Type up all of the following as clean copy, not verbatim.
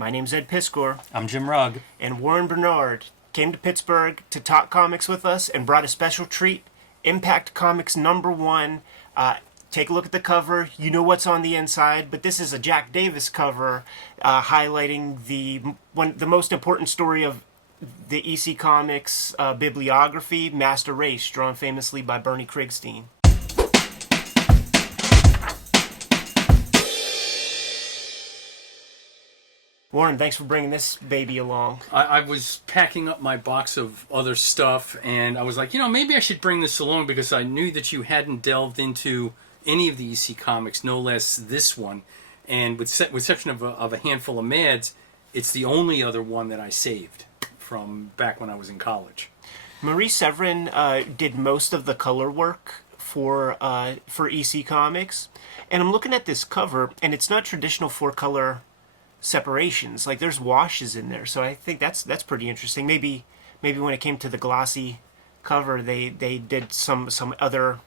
My name's Ed Piskor. I'm Jim Rugg. And Warren Bernard came to Pittsburgh to talk comics with us and brought a special treat. Impact Comics #1. Take a look at the cover. You know what's on the inside, but this is a Jack Davis cover highlighting the most important story of the EC Comics bibliography, Master Race, drawn famously by Bernie Krigstein. Warren, thanks for bringing this baby along. I was packing up my box of other stuff, and I was like, maybe I should bring this along because I knew that you hadn't delved into any of the EC Comics, no less this one. And with exception of a handful of Mads, it's the only other one that I saved from back when I was in college. Marie Severin did most of the color work for EC Comics, and I'm looking at this cover, and it's not traditional four-color separations. Like, there's washes in there, so I think that's pretty interesting. Maybe when it came to the glossy cover, they did some other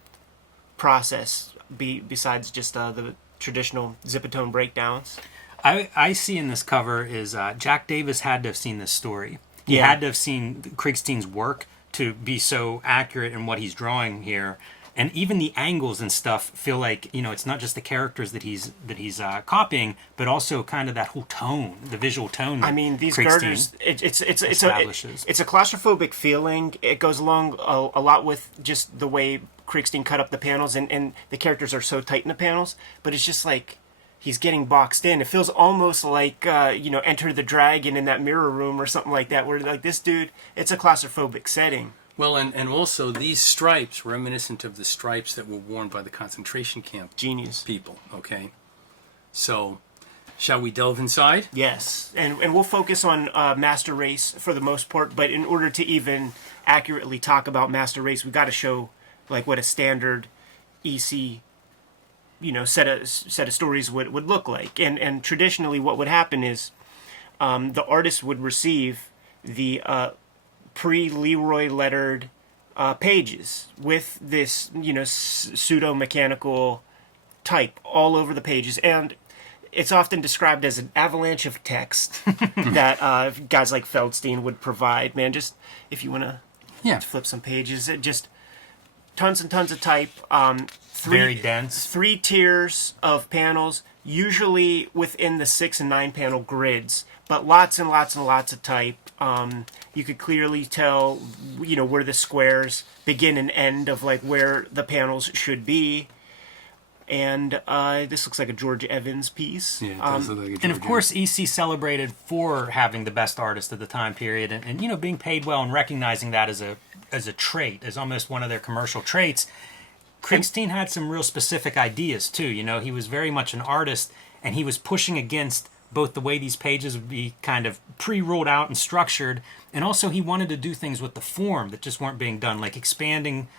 process besides just the traditional zipatone breakdowns. I see in this cover is Jack Davis had to have seen this story. He had to have seen Krigstein's work to be so accurate in what he's drawing here. And even the angles and stuff feel like, it's not just the characters that he's copying, but also kind of that whole tone, the visual tone. I mean, these Krigstein girders, it's a claustrophobic feeling. It goes along a lot with just the way Krigstein cut up the panels, and the characters are so tight in the panels, but it's just like he's getting boxed in. It feels almost like, Enter the Dragon in that mirror room or something like that, where like this dude, it's a claustrophobic setting. Well, and also these stripes, reminiscent of the stripes that were worn by the concentration camp Genius people, okay? So, shall we delve inside? Yes, and we'll focus on Master Race for the most part, but in order to even accurately talk about Master Race, we've got to show like what a standard EC set of stories would look like. And traditionally what would happen is the artist would receive the pre-Leroy lettered pages with this, pseudo-mechanical type all over the pages. And it's often described as an avalanche of text that guys like Feldstein would provide. Man, just if you want to flip some pages, just tons and tons of type. Very dense. 3 tiers of panels, usually within the 6 and 9 panel grids, but lots and lots and lots of type. You could clearly tell, where the squares begin and end of like where the panels should be. And this looks like a George Evans piece. Yeah, it does look like a George And of course, EC celebrated for having the best artist of the time period, and being paid well and recognizing that as a trait, as almost one of their commercial traits. Krigstein had some real specific ideas too. He was very much an artist, and he was pushing against both the way these pages would be kind of pre-rolled out and structured, and also he wanted to do things with the form that just weren't being done, like expanding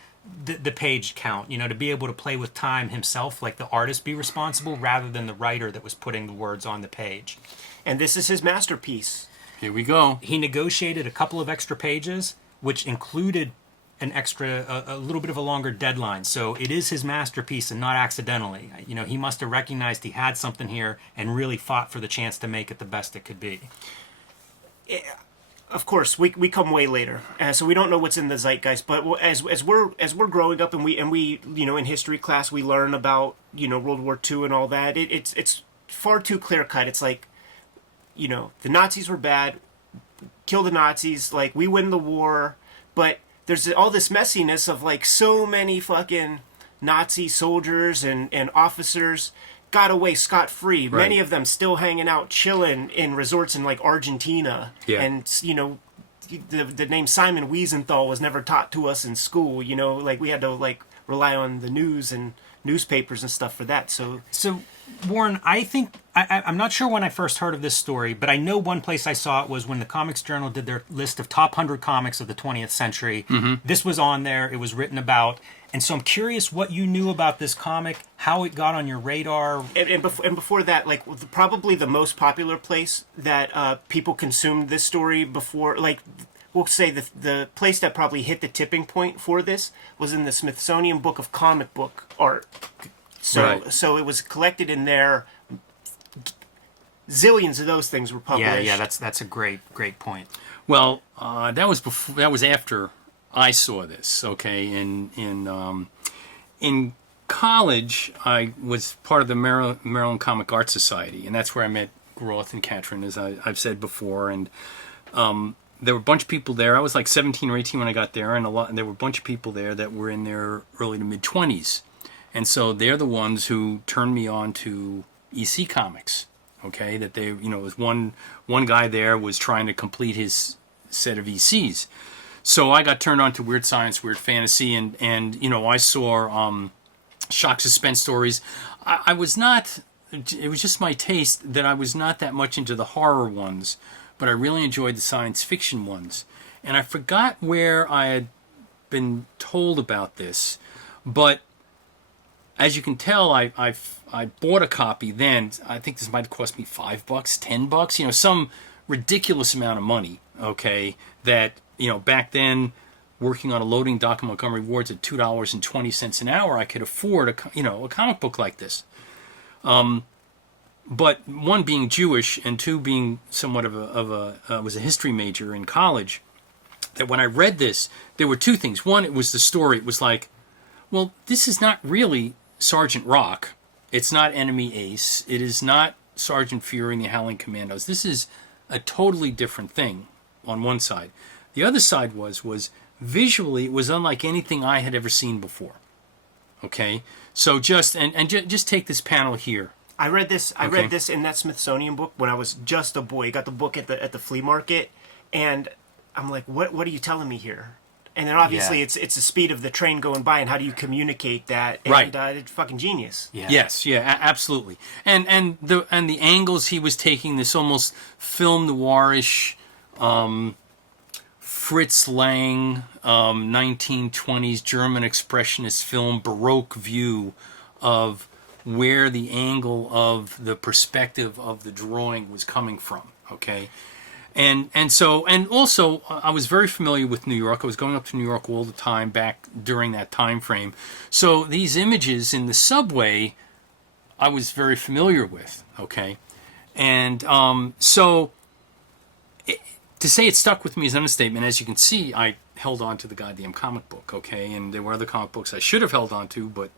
the page count, to be able to play with time himself, like the artist be responsible rather than the writer that was putting the words on the page. And this is his masterpiece. Here we go. He negotiated a couple of extra pages, which included a little bit of a longer deadline. So it is his masterpiece and not accidentally. He must have recognized he had something here and really fought for the chance to make it the best it could be. Yeah, of course, we come way later, so we don't know what's in the zeitgeist. But as we're growing up and we in history class we learn about World War II and all that. It's far too clear cut. It's like the Nazis were bad, kill the Nazis, like we win the war, but there's all this messiness of like so many fucking Nazi soldiers and officers got away scot-free. Right. Many of them still hanging out, chilling in resorts in like Argentina. Yeah. And, the name Simon Wiesenthal was never taught to us in school. Like we had to like rely on the news and newspapers and stuff for that. So Warren, I think I'm not sure when I first heard of this story, but I know one place I saw it was when the Comics Journal did their list of top 100 comics of the 20th century. Mm-hmm. This was on there. It was written about. And so I'm curious what you knew about this comic, how it got on your radar. And before that, like probably the most popular place that people consumed this story before, like we'll say the place that probably hit the tipping point for this was in the Smithsonian Book of Comic Book Art. So it was collected in their zillions of those things were published. Yeah, that's a great point. Well, that was before. That was after I saw this. Okay, in college, I was part of the Maryland Comic Art Society, and that's where I met Groth and Katrin, as I've said before. And there were a bunch of people there. I was like 17 or 18 when I got there, and there were a bunch of people there that were in their early to mid 20s, and so they're the ones who turned me on to EC Comics. Okay, that they, was one guy there was trying to complete his set of ECs. So I got turned on to weird science, weird fantasy, and I saw shock suspense stories. I was not, it was just my taste that I was not that much into the horror ones, but I really enjoyed the science fiction ones. And I forgot where I had been told about this, but as you can tell, I bought a copy then. I think this might have cost me $5, $10, some ridiculous amount of money. Okay, that back then, working on a loading dock in Montgomery Ward's at $2.20 an hour, I could afford a comic book like this. But one, being Jewish, and two, being somewhat was a history major in college. That when I read this, there were two things. One, it was the story. It was like, well, this is not really Sergeant Rock. It's not Enemy Ace. It is not Sergeant Fury and the Howling Commandos. This is a totally different thing on one side. The other side was visually, it was unlike anything I had ever seen before. Okay? So just take this panel here. I read this in that Smithsonian book when I was just a boy. I got the book at the flea market, and I'm like, what are you telling me here? And then obviously it's the speed of the train going by, and how do you communicate that? And, right. It's fucking genius. Yeah. Yes, absolutely. And the angles he was taking, this almost film noirish, Fritz Lang, 1920s German expressionist film, Baroque view of where the angle of the perspective of the drawing was coming from. Okay. And also I was very familiar with New York. I was going up to New York all the time back during that time frame. So these images in the subway, I was very familiar with. Okay, and to say it stuck with me is an understatement. As you can see, I held on to the goddamn comic book. Okay, and there were other comic books I should have held on to, but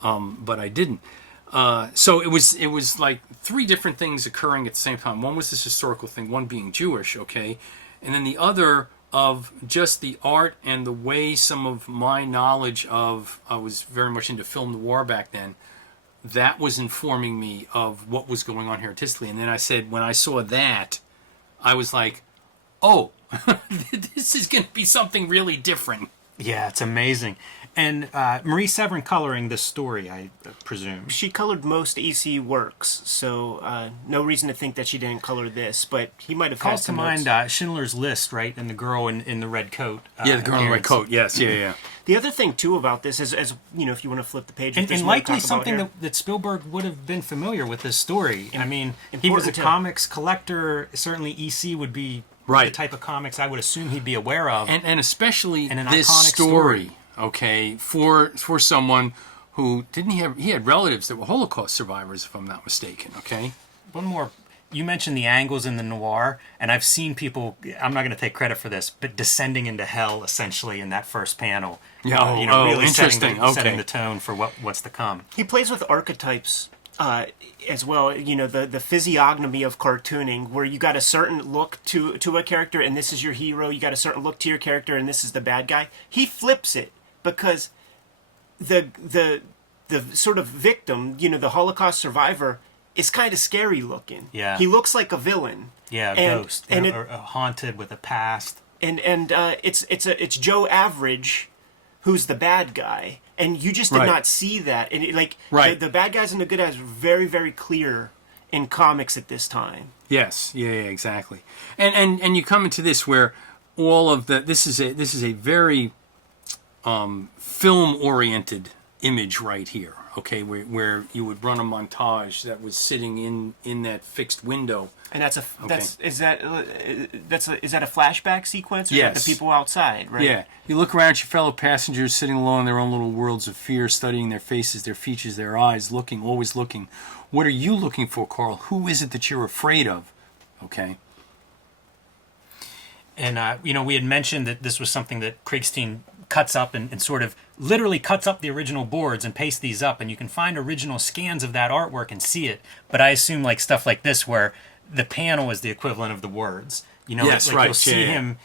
I didn't. So it was like three different things occurring at the same time. One was this historical thing, one being Jewish, okay, and then the other of just the art and the way some of my knowledge of, I was very much into film noir back then, that was informing me of what was going on here artistically. And then I said, when I saw that, I was like, oh, this is going to be something really different. Yeah, it's amazing. And Marie Severin coloring this story, I presume. She colored most EC works, so no reason to think that she didn't color this, but he might have had Calls to some mind notes. Schindler's List, right? And the girl in the red coat. Yeah, the girl in the red coat, yes, yeah. The other thing, too, about this is, as if you want to flip the page... And more to likely talk about something here. that Spielberg would have been familiar with this story. I mean, he was a too. comics collector. Certainly EC would be right. the type of comics I would assume he'd be aware of. And especially and an this iconic story. Okay, for someone who he had relatives that were Holocaust survivors, if I'm not mistaken. Okay. One more. You mentioned the angles in the noir, and I've seen people. I'm not going to take credit for this, but descending into hell essentially in that first panel. Yeah. Really interesting. setting the tone for what's to come. He plays with archetypes as well. The physiognomy of cartooning, where you got a certain look to a character, and this is your hero. You got a certain look to your character, and this is the bad guy. He flips it. Because the sort of victim, the Holocaust survivor, is kind of scary looking. Yeah. He looks like a villain. Yeah, a ghost. Or haunted with a past. And it's Joe Average who's the bad guy. And you just did not see that. And the bad guys and the good guys are very, very clear in comics at this time. Yes, yeah, exactly. And you come into this where all of this is a very film-oriented image right here. okay, where you would run a montage that was sitting in that fixed window. And that's a Okay. is that a flashback sequence? Or Yes. the people outside, right? Yeah, you look around at your fellow passengers sitting alone in their own little worlds of fear, studying their faces, their features, their eyes, looking, always looking. What are you looking for, Carl? Who is it that you're afraid of? Okay. And, we had mentioned that this was something that Krigstein cuts up and sort of literally cuts up the original boards and pastes these up. And you can find original scans of that artwork and see it. But I assume like stuff like this where the panel is the equivalent of the words. Yes, like right. You'll see Yeah, yeah. him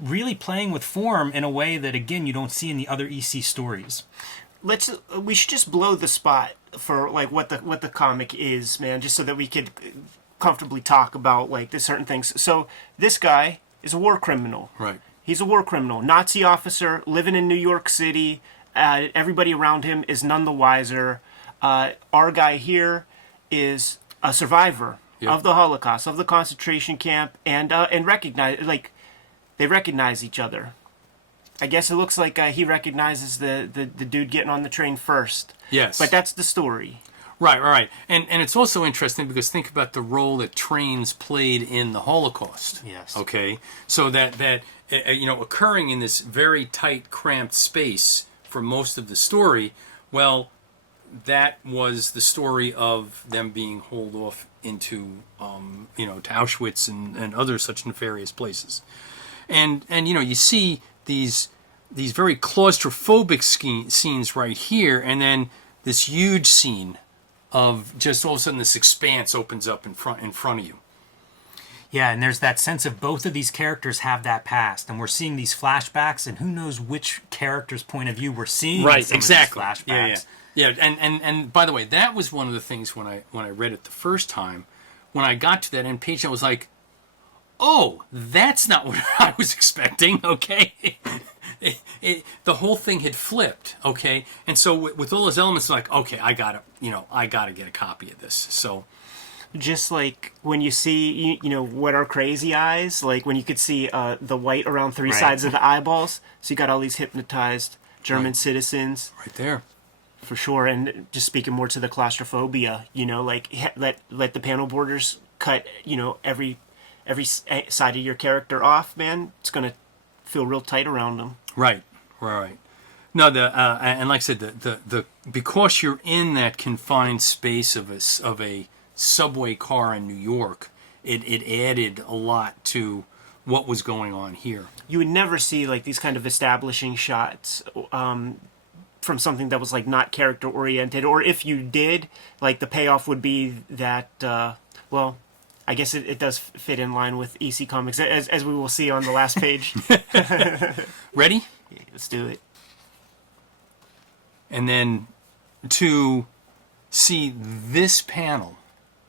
really playing with form in a way that, again, you don't see in the other EC stories. We should just blow the spot for like what the comic is, man, just so that we could comfortably talk about like the certain things. So this guy is a war criminal. Right. He's a war criminal, Nazi officer, living in New York City. Everybody around him is none the wiser. Our guy here is a survivor of the Holocaust, of the concentration camp, and they recognize each other. I guess it looks like he recognizes the dude getting on the train first. Yes. But that's the story. Right. And it's also interesting because think about the role that trains played in the Holocaust. Yes. Okay. So that occurring in this very tight, cramped space for most of the story, well, that was the story of them being hauled off into, to Auschwitz and other such nefarious places. And you see these very claustrophobic scenes right here, and then this huge scene of just all of a sudden this expanse opens up in front of you. Yeah, and there's that sense of both of these characters have that past, and we're seeing these flashbacks, and who knows which character's point of view we're seeing in some Exactly. of these flashbacks. Yeah. And by the way, that was one of the things when I read it the first time. When I got to that end page, I was like, "Oh, that's not what I was expecting." Okay, the whole thing had flipped. Okay, and so with all those elements, like, okay, I gotta get a copy of this. So. Just like when you see, what are crazy eyes? Like when you could see the white around three Right. sides of the eyeballs. So you got all these hypnotized German citizens. Right there. For sure, and just speaking more to the claustrophobia, let the panel borders cut, every side of your character off, man. It's gonna feel real tight around them. Right. No, and like I said, the because you're in that confined space of a subway car in New York, it added a lot to what was going on here. You would never see like these kind of establishing shots. From something that was like not character oriented, or if you did, like the payoff would be that I guess it does fit in line with EC Comics as we will see on the last page. Ready? Yeah, let's do it. And then to see this panel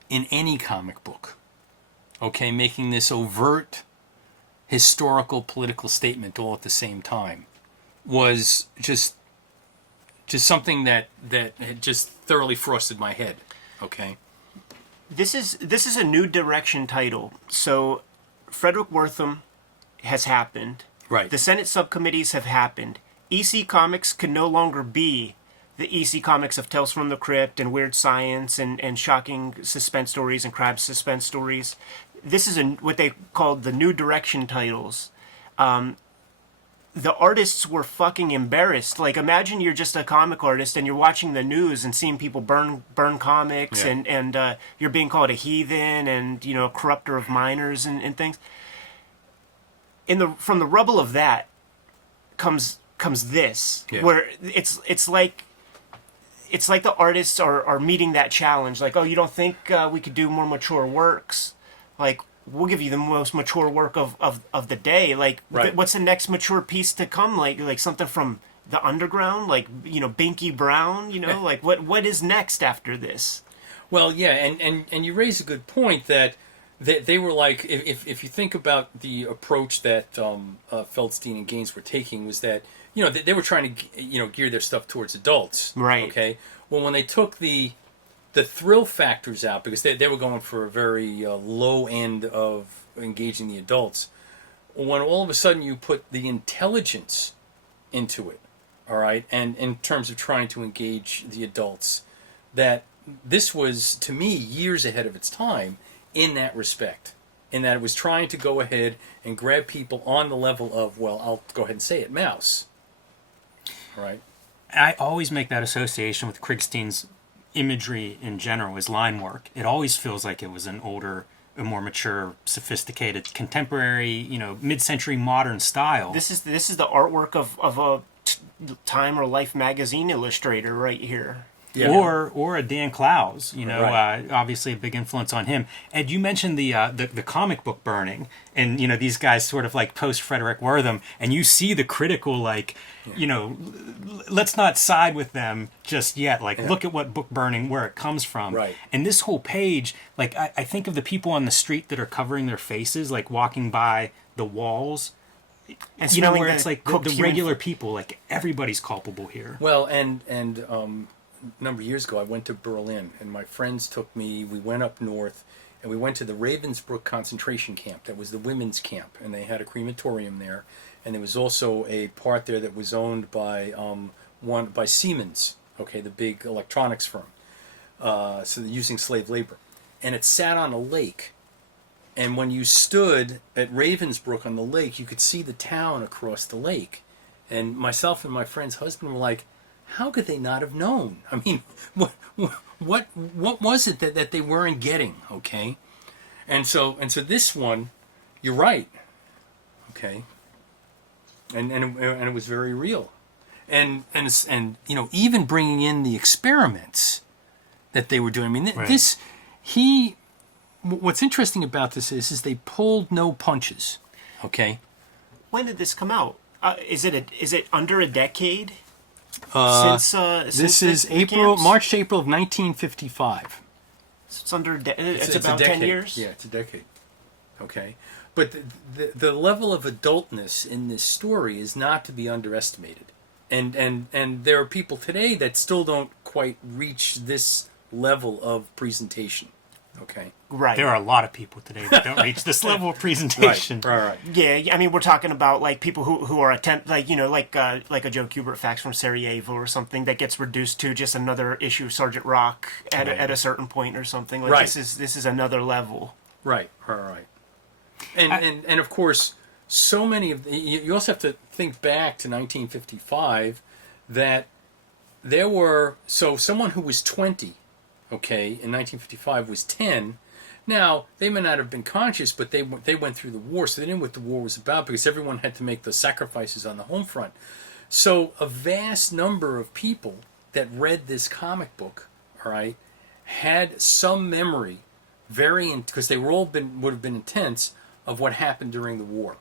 in any comic book, okay, making this overt historical political statement all at the same time was just something that had just thoroughly frosted my head. Okay. This is a new direction title. So Frederick Wortham has happened. Right. The Senate subcommittees have happened. EC Comics can no longer be the EC Comics of Tales from the Crypt and Weird Science and shocking suspense stories and crime suspense stories. This is what they called the new direction titles. The artists were fucking embarrassed. Like, imagine you're just a comic artist and you're watching the news and seeing people burn comics, Yeah. and you're being called a heathen and a corrupter of minors and things. From the rubble of that comes this, Yeah. where it's like the artists are meeting that challenge. Like, oh, you don't think we could do more mature works? Like, we'll give you the most mature work of the day. Like, Right. what's the next mature piece to come? Like something from the underground, like, Binky Brown, like what is next after this? Well, yeah, and you raise a good point that they were like, if you think about the approach that Feldstein and Gaines were taking, was that they were trying to gear their stuff towards adults, Right. Okay, well, when they took the thrill factors out, because they were going for a very low end of engaging the adults, when all of a sudden you put the intelligence into it, all right, and in terms of trying to engage the adults, that this was, to me, years ahead of its time in that respect, in that it was trying to go ahead and grab people on the level of, well, I'll go ahead and say it, mouse. All right. I always make that association with Krigstein's imagery in general, his line work. It always feels like it was an older, a more mature, sophisticated, contemporary, mid-century modern style. This is the artwork of a Time or Life magazine illustrator right here. Yeah. Or a Dan Clowes, Right. obviously a big influence on him. And you mentioned the comic book burning, and these guys sort of like post Frederick Wortham, and you see the critical let's not side with them just yet. Look at what book burning, where it comes from. Right. And this whole page, I think of the people on the street that are covering their faces, like walking by the walls. And Where it's like the regular people, like everybody's culpable here. Well, and a number of years ago, I went to Berlin, and my friends took me. We went up north, and we went to the Ravensbrück concentration camp. That was the women's camp, and they had a crematorium there. And there was also a part there that was owned by by Siemens, okay, the big electronics firm. So they're using slave labor, and it sat on a lake. And when you stood at Ravensbrück on the lake, you could see the town across the lake. And myself and my friend's husband were like, how could they not have known? I mean, what was it that they weren't getting? Okay, and so this one, you're right. Okay, and it was very real, and even bringing in the experiments that they were doing. I mean, Right. What's interesting about this is they pulled no punches. Okay, When did this come out? Is it under a decade? this Since is the camps? March to April of 1955. It's under. It's a about decade. 10 years. Yeah, it's a decade. Okay, but the level of adultness in this story is not to be underestimated, and there are people today that still don't quite reach this level of presentation. Okay. Right. There are a lot of people today that don't reach this level of presentation. Right. Yeah, I mean, we're talking about like people who are like a Joe Kubert fax from Sarajevo or something that gets reduced to just another issue of Sergeant Rock at a certain point or something. Like Right. This is another level. Right. And of course, so many of you also have to think back to 1955 that there were someone who was 20, okay, in 1955 was 10. Now, they may not have been conscious, but they went through the war, so they knew what the war was about because everyone had to make the sacrifices on the home front. So a vast number of people that read this comic book, all right, had some memory, because they were all would have been intense, of what happened during the war.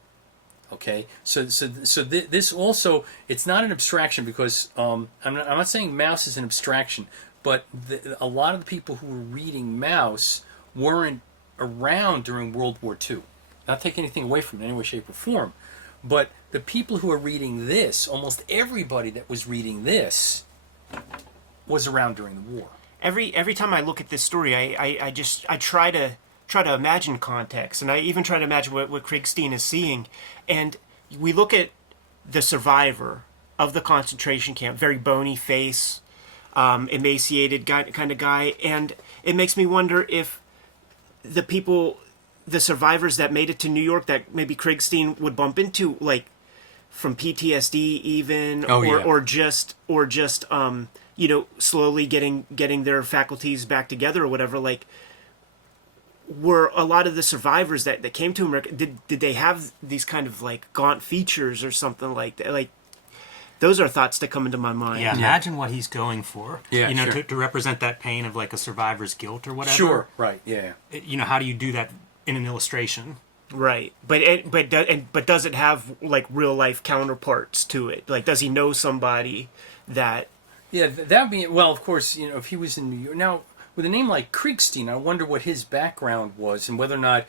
Okay, so this also, it's not an abstraction because I'm not saying Mouse is an abstraction, but a lot of the people who were reading Mouse weren't around during World War II. Not taking anything away from it in any way, shape, or form, but the people who are reading this, almost everybody that was reading this was around during the war. Every time I look at this story, I try to imagine context, and I even try to imagine what Krigstein is seeing. And we look at the survivor of the concentration camp, very bony face, emaciated kind of guy, and it makes me wonder if the survivors that made it to New York that maybe Krigstein would bump into, like from PTSD even, or just slowly getting their faculties back together or whatever, like, were a lot of the survivors that came to America, did they have these kind of like gaunt features or something like that? Like, those are thoughts that come into my mind. Yeah, imagine what he's going for. Yeah, sure. to represent that pain of like a survivor's guilt or whatever. Sure, right, yeah. How do you do that in an illustration? Right, but does it have like real life counterparts to it? Like, does he know somebody that? Yeah, that'd be, well, of course, if he was in New York now. With a name like Krigstein, I wonder what his background was and whether or not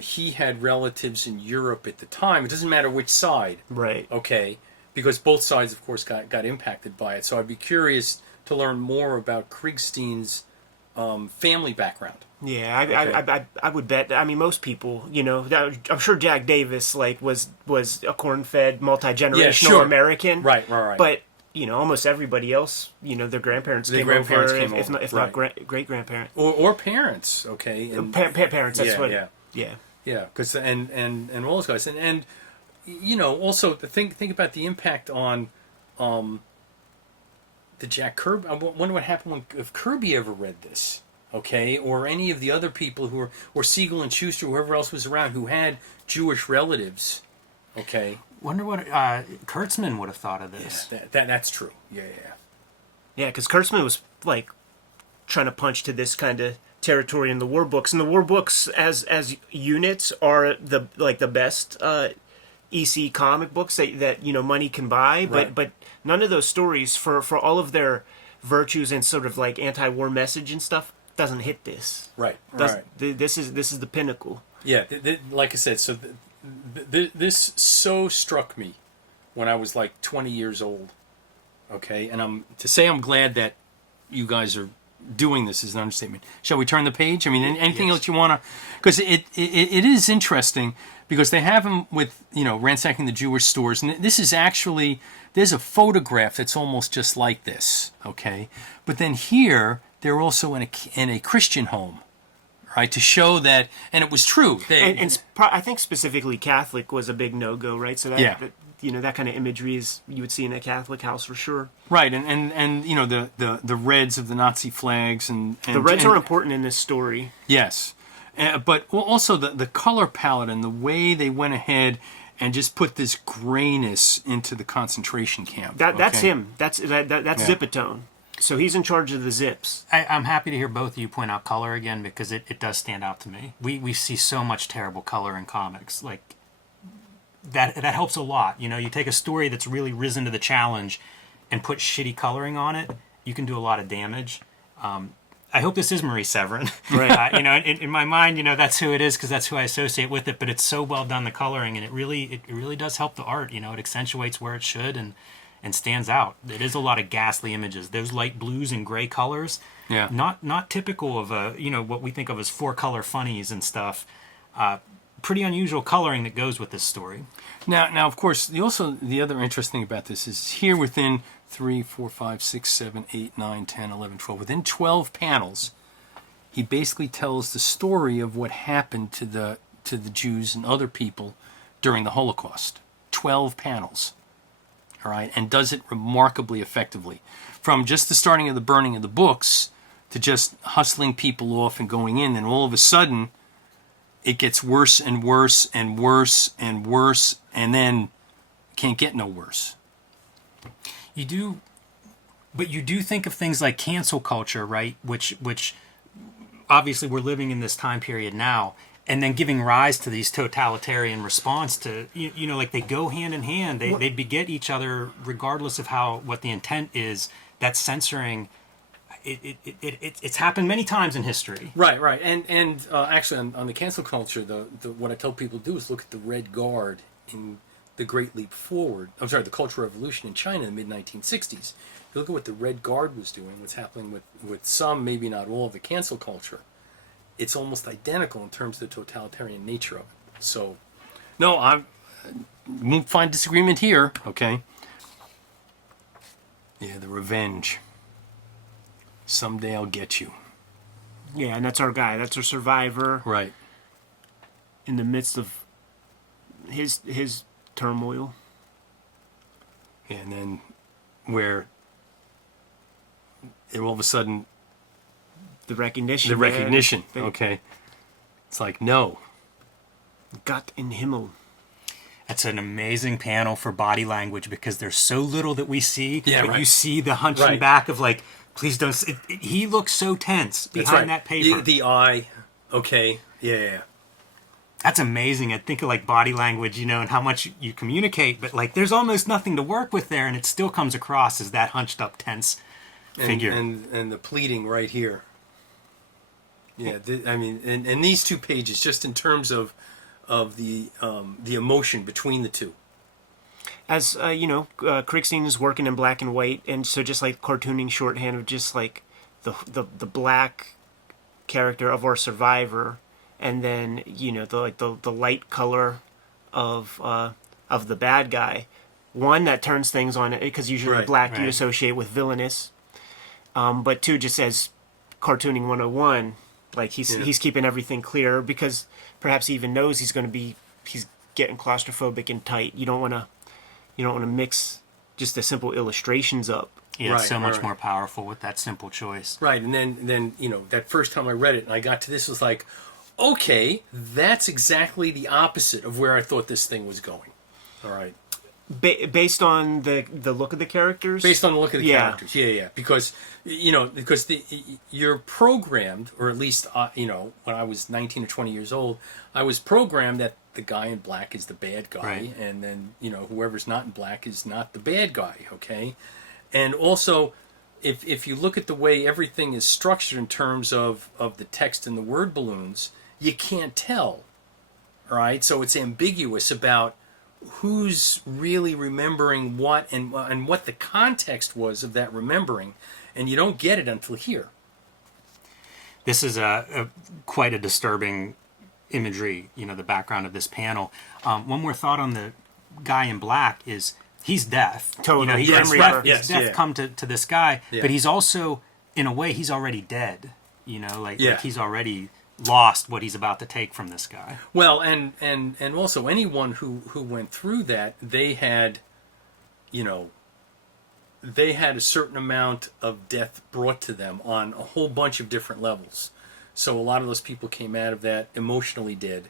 he had relatives in Europe at the time. It doesn't matter which side. Right. Okay. Because both sides, of course, got impacted by it. So I'd be curious to learn more about Krigstein's family background. Yeah, I would bet. I mean, most people, I'm sure Jack Davis was a corn-fed, multi-generational Yeah, sure. American. Right. But almost everybody else, their grandparents Their came grandparents over, came if over, not right. great grandparents. or parents, okay, and Parents, that's yeah, what. yeah. Yeah. Yeah, because and all those guys, and also think about the impact on the Jack Kirby. I wonder what happened if Kirby ever read this, okay, or any of the other people who were, or Siegel and Schuster, whoever else was around who had Jewish relatives, okay. Wonder what Kurtzman would have thought of this. Yeah, that's true. Yeah. Yeah, because Kurtzman was like trying to punch to this kind of territory in the war books, and the war books as units are the best EC comic books that money can buy, Right. but none of those stories for all of their virtues and sort of like anti-war message and stuff doesn't hit this. Right. This is the pinnacle. Yeah, like I said, so this so struck me when I was like 20 years old. Okay, and I'm glad that you guys are doing this is an understatement. Shall we turn the page? I mean, anything else you want to? Because it is interesting because they have them with ransacking the Jewish stores, and this is actually there's a photograph that's almost just like this. Okay, but then here they're also in a Christian home. Right, to show that, and it was true. I think specifically Catholic was a big no-go, right? So that kind of imagery is you would see in a Catholic house for sure. Right, and the reds of the Nazi flags and the reds are important in this story. Yes, but also the color palette and the way they went ahead and just put this grayness into the concentration camp. That's him. That's Zipatone. So he's in charge of the zips. I'm happy to hear both of you point out color again because it does stand out to me. We see so much terrible color in comics. Like that helps a lot. You take a story that's really risen to the challenge and put shitty coloring on it, you can do a lot of damage. I hope this is Marie Severin. Right. In my mind, that's who it is because that's who I associate with it. But it's so well done, the coloring, and it really does help the art. It accentuates where it should and stands out. It is a lot of ghastly images. Those light blues and gray colors, not typical of what we think of as 4-color funnies and stuff. Pretty unusual coloring that goes with this story. Now, of course, the other interesting about this is here within 3, 4, 5, 6, 7, 8, 9, 10, 11, 12, within 12 panels, he basically tells the story of what happened to the Jews and other people during the Holocaust. 12 panels. All right, and does it remarkably effectively. From just the starting of the burning of the books to just hustling people off and going in, and all of a sudden it gets worse and worse and worse and worse, and then can't get no worse. You do think of things like cancel culture, right? Which obviously we're living in this time period now. And then giving rise to these totalitarian response to, like they go hand in hand. They beget each other regardless of what the intent is. That censoring, it's happened many times in history. Right. And actually on the cancel culture, what I tell people to do is look at the Red Guard in the Great Leap Forward. The Cultural Revolution in China in the mid-1960s. You look at what the Red Guard was doing, what's happening with some, maybe not all, of the cancel culture. It's almost identical in terms of the totalitarian nature of it. So, no, I won't find disagreement here, okay? Yeah, the revenge. Someday I'll get you. Yeah, and that's our guy. That's our survivor. Right. In the midst of his turmoil. Yeah, and then where all of a sudden... The recognition. Okay. It's like, no. Gott in Himmel. That's an amazing panel for body language because there's so little that we see. Yeah, but right. You see the hunching back of like, please don't. He looks so tense behind that paper. The eye. Okay. Yeah. That's amazing. I think of like body language, and how much you communicate, but like there's almost nothing to work with there, and it still comes across as that hunched up, tense figure. And the pleading right here. Yeah, and these 2 pages, just in terms of the emotion between the two. As Krigstein is working in black and white, and so just like cartooning shorthand of just like the black character of our survivor, and then the light color of the bad guy. One, that turns things on it because usually Right, black you right. associate with villainous. But two, just as cartooning 101, like he's keeping everything clear because perhaps he even knows he's getting claustrophobic and tight. You don't want to mix just the simple illustrations up. Yeah, it's Right, so much right. more powerful with that simple choice. Right, and then that first time I read it and I got to this was like, okay, that's exactly the opposite of where I thought this thing was going. All right. Based on the look of the characters. Based on the look of the Yeah. characters, yeah, because you're programmed, or at least when I was 19 or 20 years old, I was programmed that the guy in black is the bad guy, Right. and then whoever's not in black is not the bad guy, okay? And also, if you look at the way everything is structured in terms of the text and the word balloons, you can't tell, all right? So it's ambiguous about who's really remembering what and what the context was of that remembering, and you don't get it until here. This is a quite a disturbing imagery, the background of this panel. One more thought on the guy in black is he's death. Totally. He's Grim death, Reaper. Yes, death yeah. come to this guy, Yeah. but he's also, in a way, he's already dead. Yeah. Like he's already lost what he's about to take from this guy. Well, and also anyone who went through that, they had a certain amount of death brought to them on a whole bunch of different levels. So a lot of those people came out of that emotionally dead,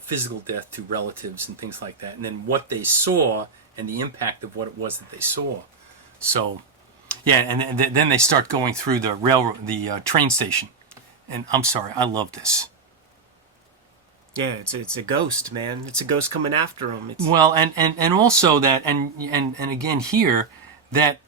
physical death to relatives and things like that, and then what they saw and the impact of what it was that they saw. So, yeah, and then they start going through the train station. And I'm sorry, I love this. Yeah, it's a ghost, man. It's a ghost coming after him. Well, and also that, and again here, that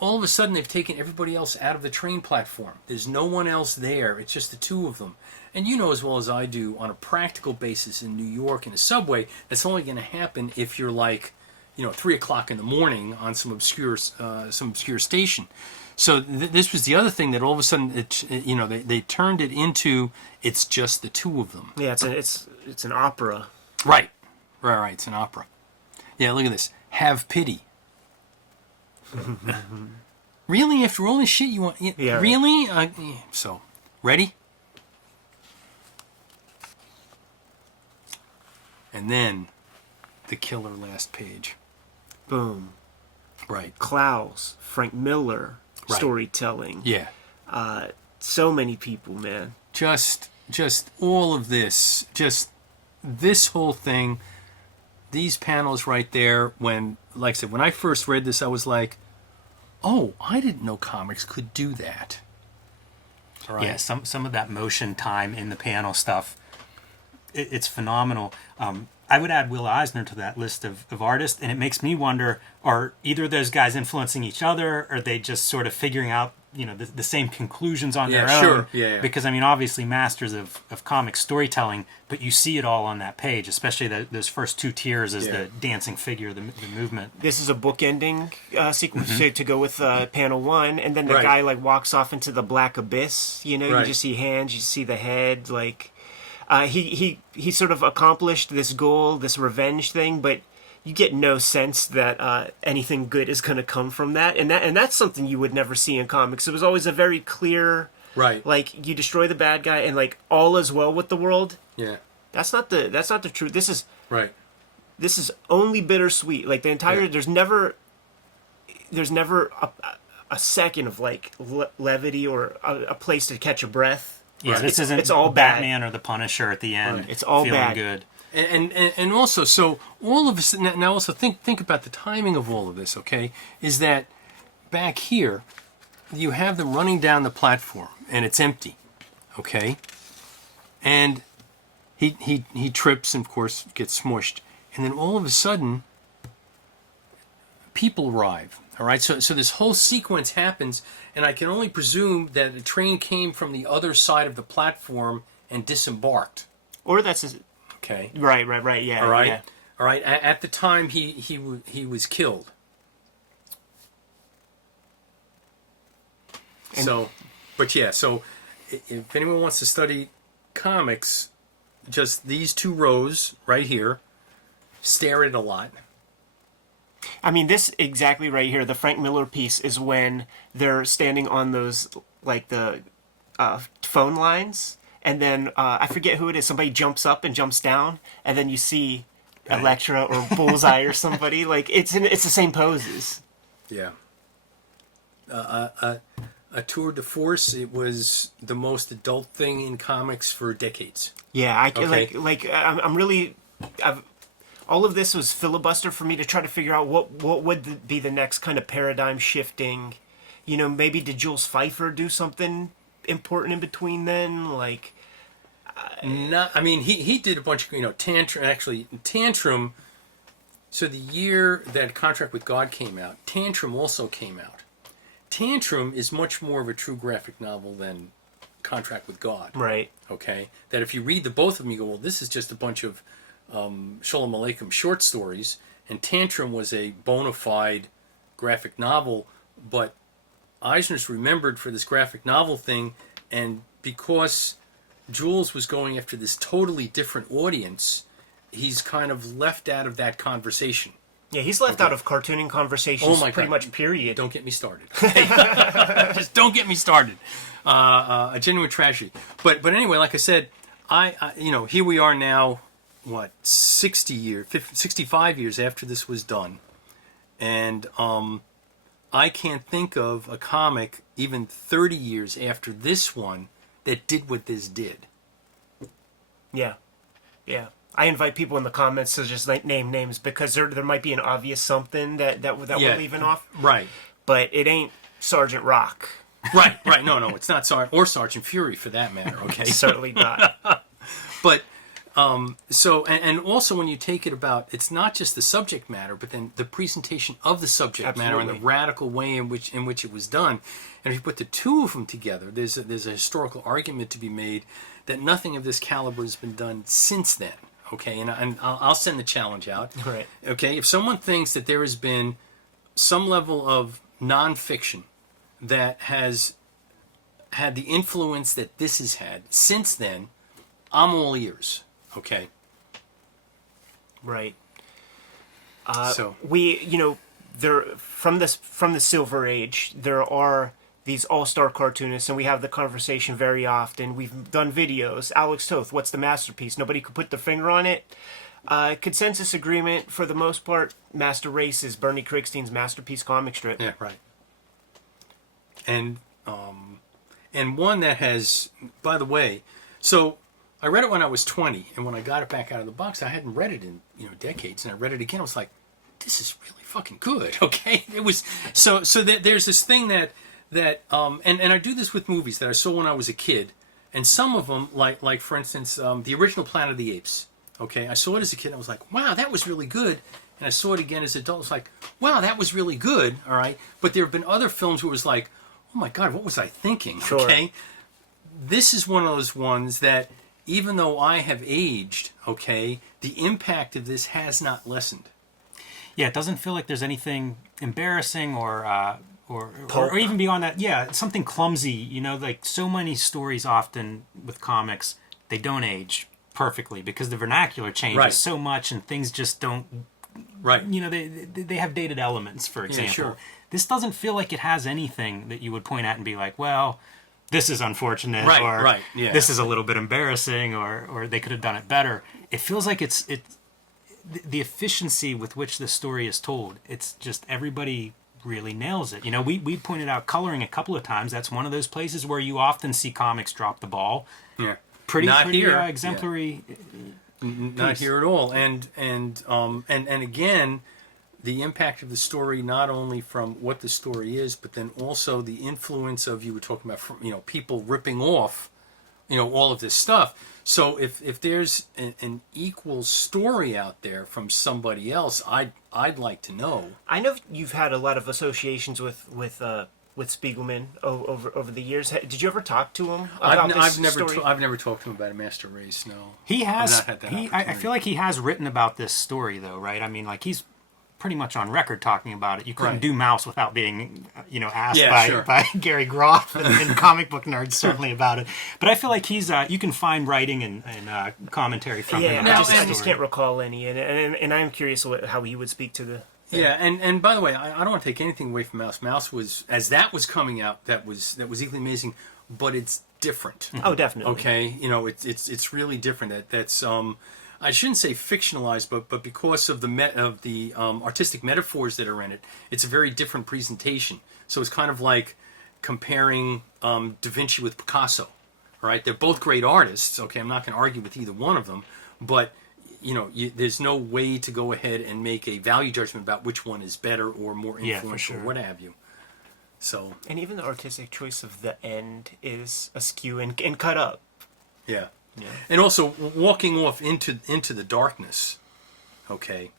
all of a sudden they've taken everybody else out of the train platform. There's no one else there. It's just the two of them. And you know as well as I do, on a practical basis in New York in a subway, that's only going to happen if you're like, 3 o'clock in the morning on some obscure station. So this was the other thing that all of a sudden, they turned it into it's just the two of them. Yeah, it's an opera. Right. It's an opera. Yeah, look at this. Have pity. Really? After all this shit, you want? Yeah. Really? So, ready? And then, the killer last page. Boom. Right. Klaus, Frank Miller, Right. storytelling. Yeah. So many people, man. Just all of this. Just this whole thing. These panels right there. When, like I said, when I first read this, I was like, "Oh, I didn't know comics could do that." All right. Yeah, some of that motion time in the panel stuff, it's phenomenal. I would add Will Eisner to that list of artists, and it makes me wonder, are either of those guys influencing each other, or are they just sort of figuring out, the same conclusions on their sure. own? Yeah. Because, obviously masters of comic storytelling, but you see it all on that page, especially those first two tiers as Yeah. the dancing figure, the movement. This is a book-ending sequence to go with panel one, and then the Right. guy walks off into the black abyss. You Right. just see hands, you see the head. He sort of accomplished this goal, this revenge thing, but you get no sense that anything good is going to come from that, and that's something you would never see in comics. It was always a very clear, Right. you destroy the bad guy, and all is well with the world. Yeah. That's not the truth. This is Right. only bittersweet. The entire Yeah. there's never a second of levity or a place to catch a breath. Yeah, this isn't it's all bad. Batman or the Punisher at the end. Right. It's all feeling bad. good. And also, so all of us now also think about the timing of all of this. Okay, is that back here you have them running down the platform and it's empty. Okay, and he trips and of course gets smushed, and then all of a sudden people arrive. All right, so this whole sequence happens, and I can only presume that the train came from the other side of the platform and disembarked. Or that's Okay. right. Yeah. All right. Yeah. All right. At the time, he was killed. So, but yeah. So, if anyone wants to study comics, just these two rows right here, stare at it a lot, I mean, this exactly right here, the Frank Miller piece, is when they're standing on those, like, the phone lines, and then I forget who it is. Somebody jumps up and jumps down, and then you see Elektra or Bullseye or somebody. Like, it's the same poses. Yeah. A tour de force. It was the most adult thing in comics for decades. Yeah, Okay. I'm really. All of this was filibuster for me to try to figure out what would be the next kind of paradigm shifting. You know, maybe did Jules Pfeiffer do something important in between then? Like, Not, I mean, he did a bunch of, Tantrum, actually, Tantrum, so the year that Contract with God came out, Tantrum also came out. Tantrum is much more of a true graphic novel than Contract with God. right. Okay? That if you read the both of them, you go, well, this is just a bunch of Shalom Aleichem short stories, and Tantrum was a bona fide graphic novel, but Eisner's remembered for this graphic novel thing, and because Jules was going after this totally different audience, he's kind of left out of that conversation. Yeah, he's left out of cartooning conversations. Oh my pretty God. much. Period. Don't get me started. Just don't get me started. A genuine tragedy. But anyway, like I said, I here we are now, 65 years after this was done, and I can't think of a comic even 30 years after this one that did what this did. Yeah, yeah. I invite people in the comments to just name names because there might be an obvious something that we're leaving off. Right. But it ain't Sergeant Rock. Right. No, it's not Sergeant Fury for that matter. Okay. Certainly not. But so and also when you take it about, it's not just the subject matter, but then the presentation of the subject matter and the radical way in which it was done. And if you put the two of them together, there's a historical argument to be made that nothing of this caliber has been done since then. Okay, and I'll send the challenge out. Right. Okay, if someone thinks that there has been some level of nonfiction that has had the influence that this has had since then, I'm all ears. Okay. Right. So there from the Silver Age, there are these all-star cartoonists, and we have the conversation very often. We've done videos. Alex Toth, what's the masterpiece? Nobody could put their finger on it. Consensus agreement for the most part. Master Race is Bernie Krigstein's masterpiece comic strip. yeah, right. And one that has, by the way, so I read it when I was 20, and when I got it back out of the box, I hadn't read it in decades, and I read it again. I was like, this is really fucking good. Okay, it was so there's this thing that and I do this with movies that I saw when I was a kid, and some of them like for instance the original Planet of the Apes. Okay, I saw it as a kid. I was like, wow, that was really good. And I saw it again as an adult. I was like, wow, that was really good. All right, but there have been other films where it was like, oh my God, what was I thinking? Sure. Okay, this is one of those ones that even though I have aged, okay, the impact of this has not lessened. Yeah, it doesn't feel like there's anything embarrassing or even beyond that. Yeah, something clumsy. Like so many stories often with comics, they don't age perfectly because the vernacular changes so much and things just don't. Right. They have dated elements, for example. Yeah, sure. This doesn't feel like it has anything that you would point at and be like, well, this is unfortunate, right, yeah. This is a little bit embarrassing, or they could have done it better. It feels like it's the efficiency with which the story is told. It's just everybody really nails it. We pointed out coloring a couple of times. That's one of those places where you often see comics drop the ball. Yeah, pretty here. Exemplary. Yeah. Not here at all. And again, the impact of the story, not only from what the story is, but then also the influence of, you were talking about, people ripping off, all of this stuff. So if there's an equal story out there from somebody else, I'd like to know. I know you've had a lot of associations with Spiegelman over the years. Did you ever talk to him about this story? I've never talked to him about a Master Race. No, he has. I've not had that opportunity. I feel like he has written about this story, though, right? I mean, like he's pretty much on record talking about it. You couldn't do Mouse without being, asked by Gary Groff and comic book nerds certainly about it. But I feel like he's. You can find writing and commentary from him. I just can't recall any, and I'm curious how he would speak to the. there. Yeah, and by the way, I don't want to take anything away from Mouse. Mouse was, as that was coming out, that was equally amazing, but it's different. Oh, definitely. Okay, you know, it's really different. That's I shouldn't say fictionalized, but because of the artistic metaphors that are in it, it's a very different presentation. So it's kind of like comparing Da Vinci with Picasso, right? They're both great artists. Okay, I'm not going to argue with either one of them, but you know, there's no way to go ahead and make a value judgment about which one is better or more influential, sure. or what have you. So And even the artistic choice of the end is askew and cut up. yeah. Yeah. And also walking off into the darkness. Okay.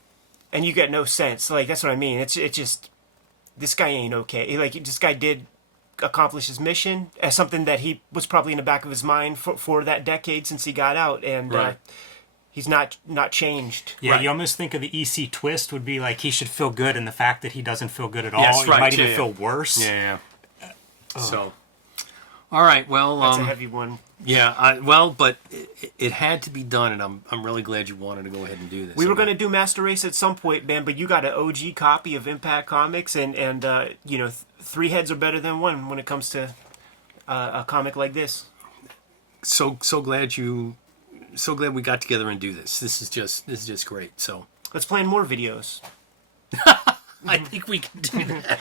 And you get no sense. Like, that's what I mean. It's just, this guy ain't okay. Like, this guy did accomplish his mission as something that he was probably in the back of his mind for that decade since he got out. And Right. he's not changed. Yeah, Right. you almost think of the EC twist would be like he should feel good, and the fact that he doesn't feel good at all, Yes, he right, might even yeah. feel worse. Yeah. So. All right. Well. That's a heavy one. Yeah. But it had to be done, and I'm really glad you wanted to go ahead and do this. We were going to do Master Race at some point, man, but you got an OG copy of Impact Comics, and you know, three heads are better than one when it comes to a comic like this. So glad we got together and do this. This is just great. So Let's plan more videos. I think we can do that.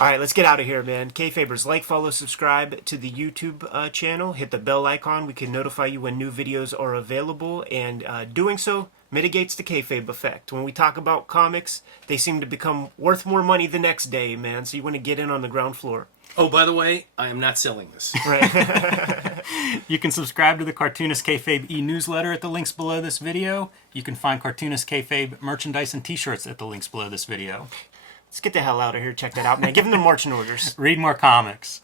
All right, let's get out of here, man. Kayfabers, like, follow, subscribe to the YouTube channel. Hit the bell icon. We can notify you when new videos are available. And doing so mitigates the kayfabe effect. When we talk about comics, they seem to become worth more money the next day, man. So you want to get in on the ground floor. Oh, by the way, I am not selling this. Right. You can subscribe to the Cartoonist Kayfabe e-newsletter at the links below this video. You can find Cartoonist Kayfabe merchandise and t-shirts at the links below this video. Let's get the hell out of here. Check that out, man. Give them the marching orders. Read more comics.